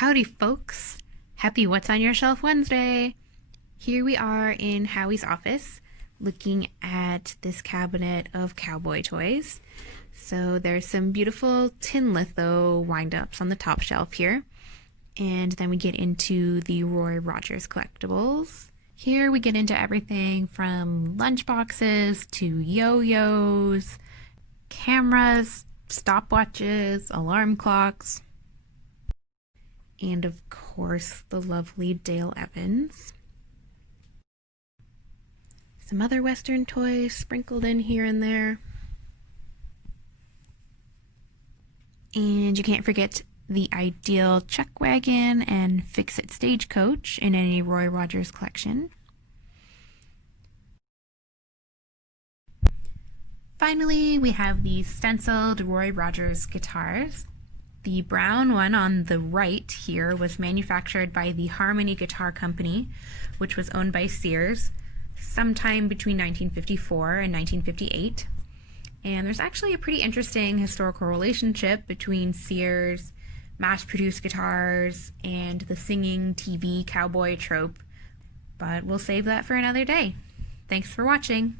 Howdy, folks. Happy What's on Your Shelf Wednesday. Here we are in Howie's office looking at this cabinet of cowboy toys. So there's some beautiful tin litho wind-ups on the top shelf here. And then we get into the Roy Rogers collectibles. Here we get into everything from lunchboxes to yo-yos, cameras, stopwatches, alarm clocks, and of course the lovely Dale Evans. Some other Western toys sprinkled in here and there. And you can't forget the ideal chuck wagon and fix-it stagecoach in any Roy Rogers collection. Finally, we have these stenciled Roy Rogers guitars. The brown one on the right here was manufactured by the Harmony Guitar Company, which was owned by Sears sometime between 1954 and 1958. And there's actually a pretty interesting historical relationship between Sears, mass-produced guitars, and the singing TV cowboy trope, but we'll save that for another day. Thanks for watching.